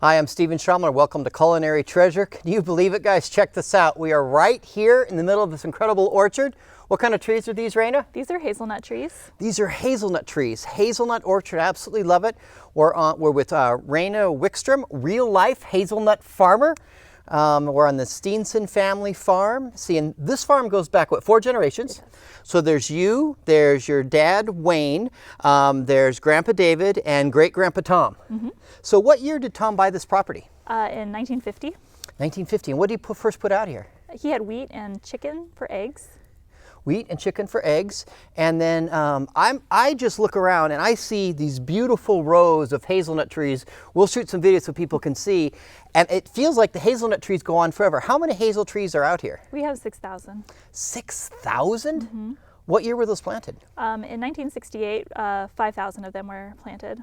Hi, I'm Steven Shomler. Welcome to Culinary Treasure. Can you believe it, guys? Check this out. We are right here in the middle of this incredible orchard. What kind of trees are these, Raina? These are hazelnut trees. These are hazelnut trees. Hazelnut orchard, absolutely love it. We're with Raina Wickstrom, real-life hazelnut farmer. We're on the Steenson Family Farm. See, and this farm goes back, what, 4 generations? So there's you, there's your dad, Wayne, there's Grandpa David, and great-grandpa Tom. Mm-hmm. So what year did Tom buy this property? In 1950. 1950. And what did he first put out here? He had wheat and chicken for eggs. Wheat and chicken for eggs, and then I just look around and I see these beautiful rows of hazelnut trees. We'll shoot some videos so people can see, and it feels like the hazelnut trees go on forever. How many hazel trees are out here? We have 6,000. 6,000? Mm-hmm. What year were those planted? In 1968, 5,000 of them were planted.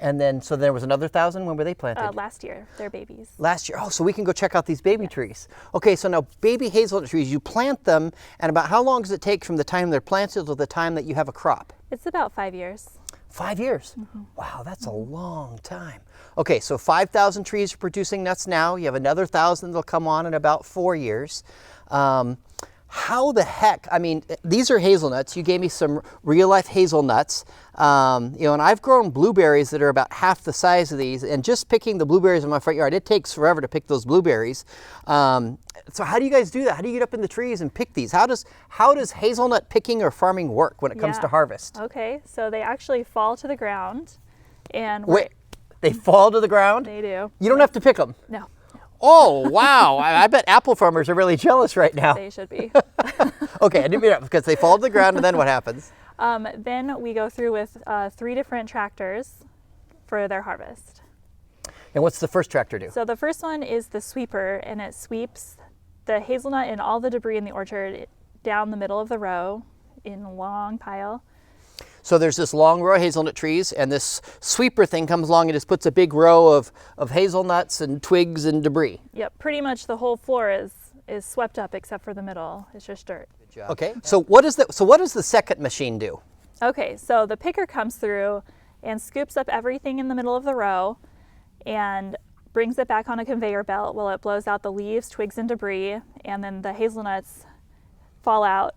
And then, so there was another 1,000. When were they planted? Last year. They're babies. Last year. Oh, so we can go check out these baby trees. Okay, so now baby hazelnut trees, you plant them, and about how long does it take from the time they're planted to the time that you have a crop? It's about 5 years. 5 years? Mm-hmm. Wow, that's a long time. Okay, so 5,000 trees are producing nuts now. You have another 1,000 that'll come on in about 4 years. How the heck, I mean, these are hazelnuts. You gave me some real-life hazelnuts. And I've grown blueberries that are about half the size of these, and just picking the blueberries in my front yard, it takes forever to pick those blueberries. So how do you guys do that? How do you get up in the trees and pick these? How does hazelnut picking or farming work when it comes to harvest? Okay, so they actually fall to the ground. And wait, they fall to the ground? They do. You don't have to pick them? No. Oh, wow. I bet apple farmers are really jealous right now. They should be. Okay, I didn't mean that, because they fall to the ground, and then what happens? Then we go through with 3 different tractors for their harvest. And what's the first tractor do? So the first one is the sweeper, and it sweeps the hazelnut and all the debris in the orchard down the middle of the row in a long pile. So there's this long row of hazelnut trees, and this sweeper thing comes along and just puts a big row of hazelnuts and twigs and debris. Yep, pretty much the whole floor is swept up except for the middle. It's just dirt. Good job. Okay, so what does the second machine do? Okay, so the picker comes through and scoops up everything in the middle of the row and brings it back on a conveyor belt while it blows out the leaves, twigs, and debris, and then the hazelnuts fall out,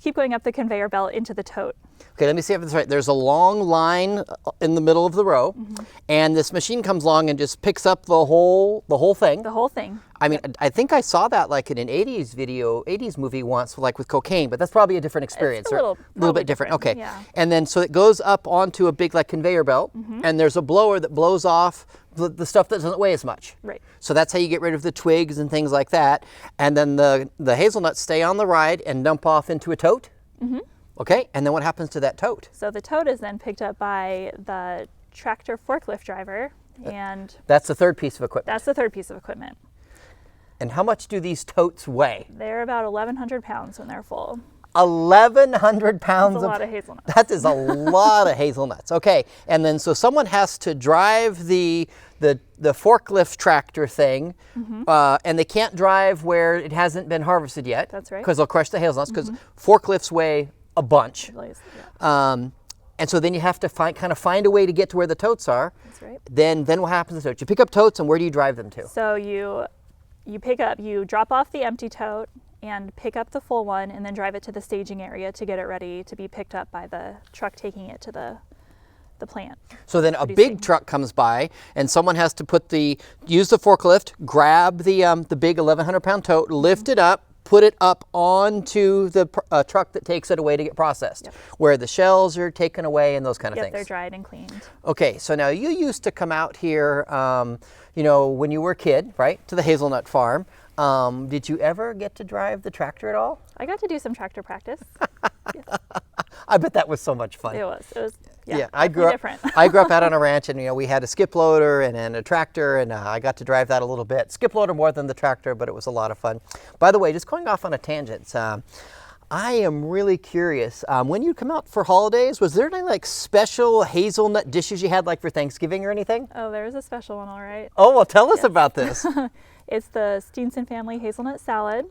keep going up the conveyor belt into the tote. Okay, let me see if it's right. There's a long line in the middle of the row, mm-hmm. and this machine comes along and just picks up the whole thing. The whole thing. I mean, I think I saw that like in an 80s movie once, like with cocaine, but that's probably a different experience. It's a little bit different. Okay. Yeah. And then so it goes up onto a big like conveyor belt, mm-hmm. and there's a blower that blows off the stuff that doesn't weigh as much. Right. So that's how you get rid of the twigs and things like that. And then the hazelnuts stay on the ride and dump off into a tote. Mm-hmm. Okay, and then what happens to that tote? So the tote is then picked up by the tractor forklift driver, and that's the third piece of equipment. That's the third piece of equipment. And how much do these totes weigh? They're about 1,100 pounds when they're full. 1,100 pounds. That's a lot of hazelnuts. That is a lot of hazelnuts. Okay, and then so someone has to drive the forklift tractor thing, mm-hmm. And they can't drive where it hasn't been harvested yet. That's right. Because they'll crush the hazelnuts, because mm-hmm. forklifts weigh a bunch. Yeah. And so then you have to find a way to get to where the totes are. That's right. Then what happens to totes? You pick up totes, and where do you drive them to? So you drop off the empty tote and pick up the full one, and then drive it to the staging area to get it ready to be picked up by the truck taking it to the plant. So then a big truck comes by, and someone has to use the forklift, grab the big 1,100 pound tote, lift mm-hmm. it up, put it up onto the truck that takes it away to get processed, yep. where the shells are taken away and those kind of yep, things. They're dried and cleaned. Okay, so now you used to come out here, when you were a kid, right, to the Hazelnut Farm. Did you ever get to drive the tractor at all? I got to do some tractor practice. Yes. I bet that was so much fun. It was. Yeah, I grew up out on a ranch, and we had a skip loader and a tractor, and I got to drive that a little bit. Skip loader more than the tractor, but it was a lot of fun. By the way, just going off on a tangent, I am really curious. When you come out for holidays, was there any like special hazelnut dishes you had like for Thanksgiving or anything? Oh, there was a special one, all right. Oh, well, tell us about this. It's the Steenson Family Hazelnut Salad,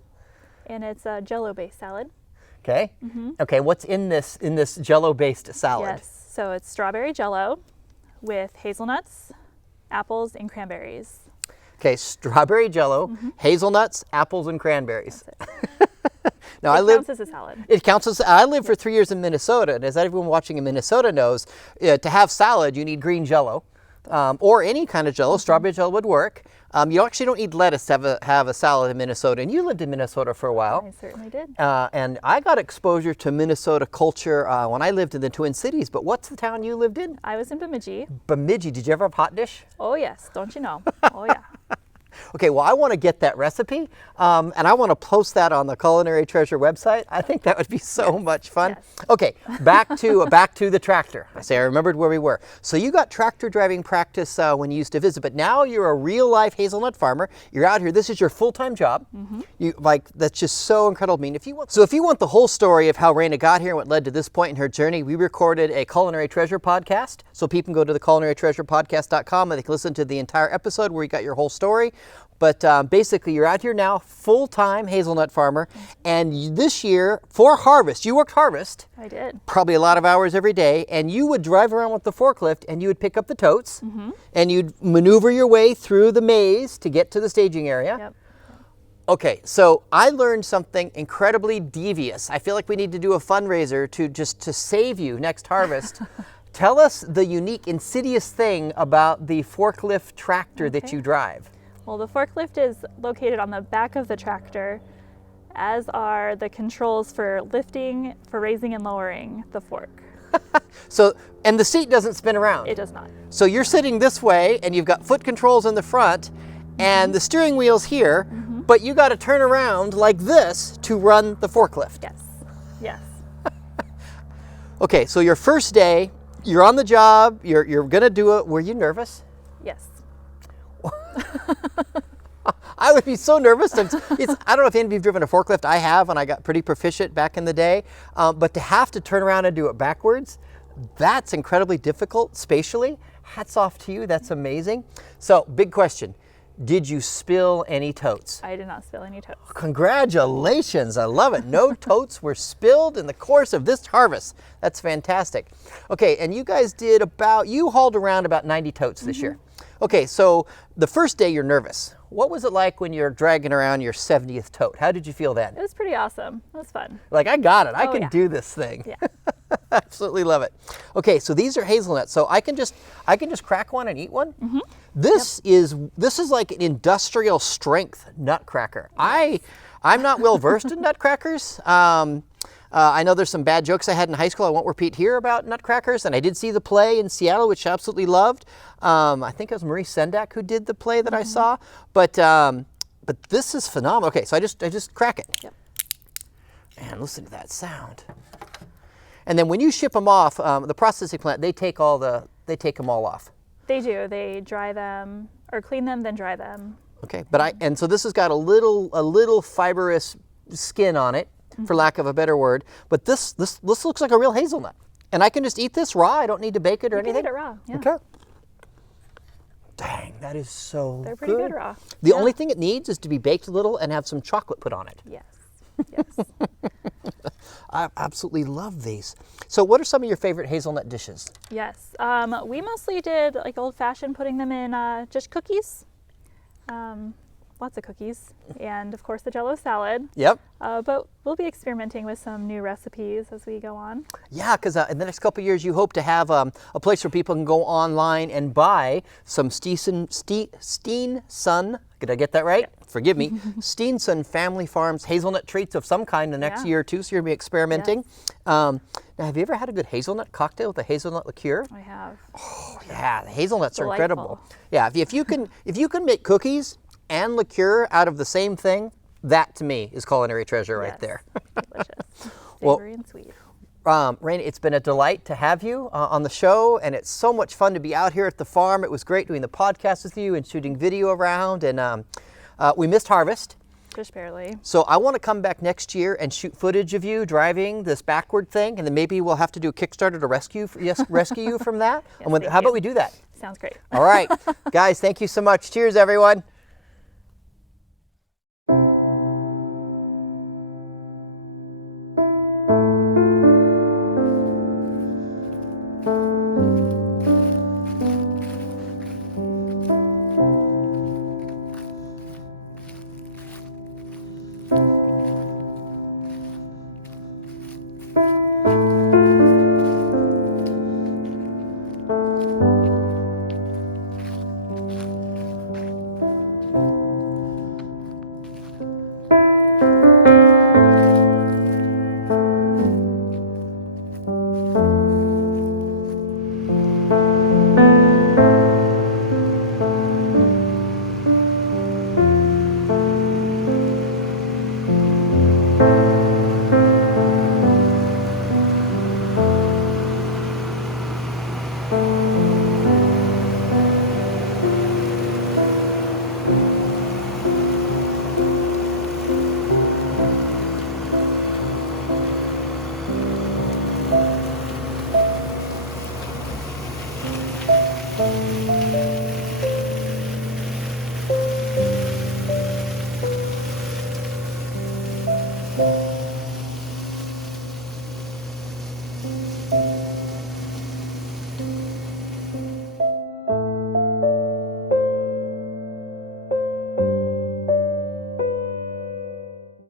and it's a Jello-based salad. Okay. Mm-hmm. Okay. What's in this Jello-based salad? Yes. So it's strawberry Jello with hazelnuts, apples, and cranberries. Okay, strawberry jello, hazelnuts, apples, and cranberries. Now It counts as a salad. It counts as. I lived for 3 years in Minnesota, and as everyone watching in Minnesota knows, to have salad you need green jello, or any kind of jello. Strawberry jello would work. You actually don't need lettuce to have a salad in Minnesota, and you lived in Minnesota for a while. I certainly did. And I got exposure to Minnesota culture when I lived in the Twin Cities. But what's the town you lived in? I was in Bemidji. Bemidji. Did you ever have hot dish? Oh yes, don't you know? Oh yeah. Okay, well, I want to get that recipe, and I want to post that on the Culinary Treasure website. I think that would be so much fun. Yes. Okay, back to the tractor. I remembered where we were. So you got tractor driving practice when you used to visit, but now you're a real life hazelnut farmer. You're out here. This is your full-time job. That's just so incredible. I mean, if you want the whole story of how Raina got here and what led to this point in her journey, we recorded a Culinary Treasure podcast. So people can go to the culinarytreasurepodcast.com and they can listen to the entire episode where you got your whole story. But basically, you're out here now, full-time hazelnut farmer, and this year, for harvest, you worked harvest. I did. Probably a lot of hours every day, and you would drive around with the forklift, and you would pick up the totes, and you'd maneuver your way through the maze to get to the staging area. Yep. Okay, so I learned something incredibly devious. I feel like we need to do a fundraiser to save you next harvest. Tell us the unique, insidious thing about the forklift tractor that you drive. Well, the forklift is located on the back of the tractor, as are the controls for lifting, for raising and lowering the fork. So, and the seat doesn't spin around. It does not. So you're sitting this way and you've got foot controls in the front and the steering wheel's here, but you got to turn around like this to run the forklift. Yes. Yes. Okay, so your first day, you're on the job, you're going to do it. Were you nervous? Yes. I would be so nervous. I don't know if any of you have driven a forklift. I have, and I got pretty proficient back in the day. But to have to turn around and do it backwards, that's incredibly difficult spatially. Hats off to you. That's amazing. So, big question. Did you spill any totes? I did not spill any totes. Congratulations. I love it. No totes were spilled in the course of this harvest. That's fantastic. Okay, and you guys you hauled around about 90 totes this year. Okay, so the first day you're nervous. What was it like when you're dragging around your 70th tote? How did you feel then? It was pretty awesome. It was fun. Like, I got it. I can yeah. do this thing. Yeah. Absolutely love it. Okay, so these are hazelnuts. So I can just crack one and eat one. This is like an industrial strength nutcracker. I'm not well versed in nutcrackers. I know there's some bad jokes I had in high school I won't repeat here about nutcrackers, and I did see the play in Seattle, which I absolutely loved. I think it was Marie Sendak who did the play that I saw, but this is phenomenal. Okay, so I just crack it. Yep. And listen to that sound. And then when you ship them off, the processing plant, they take them all off. They do. They dry them or clean them, then dry them. Okay, and so this has got a little fibrous skin on it, for lack of a better word. But this looks like a real hazelnut, and I can just eat this raw. I don't need to bake it or anything. You can eat it raw. Yeah. Okay. Dang, that is so They're pretty good raw. The only thing it needs is to be baked a little and have some chocolate put on it. Yes. Yes. I absolutely love these. So what are some of your favorite hazelnut dishes? Yes. We mostly did like old-fashioned, putting them in just cookies. Lots of cookies, and of course the Jell-O salad. Yep. But we'll be experimenting with some new recipes as we go on. Yeah, because in the next couple of years, you hope to have a place where people can go online and buy some Steenson. Did I get that right? Yep. Forgive me. Steenson Family Farm's hazelnut treats of some kind the next year or two. So you're gonna be experimenting. Yes. Now, have you ever had a good hazelnut cocktail with a hazelnut liqueur? I have. Oh yeah, the hazelnuts Delightful. Are incredible. Yeah, if you can make cookies and liqueur out of the same thing, that to me is culinary treasure right there. Delicious. Well, savory and sweet. Raina, it's been a delight to have you on the show, and it's so much fun to be out here at the farm. It was great doing the podcast with you and shooting video around, and we missed harvest. Just barely. So I want to come back next year and shoot footage of you driving this backward thing, and then maybe we'll have to do a Kickstarter to rescue you from that. Yes, How about we do that? Sounds great. All right. Guys, thank you so much. Cheers, everyone.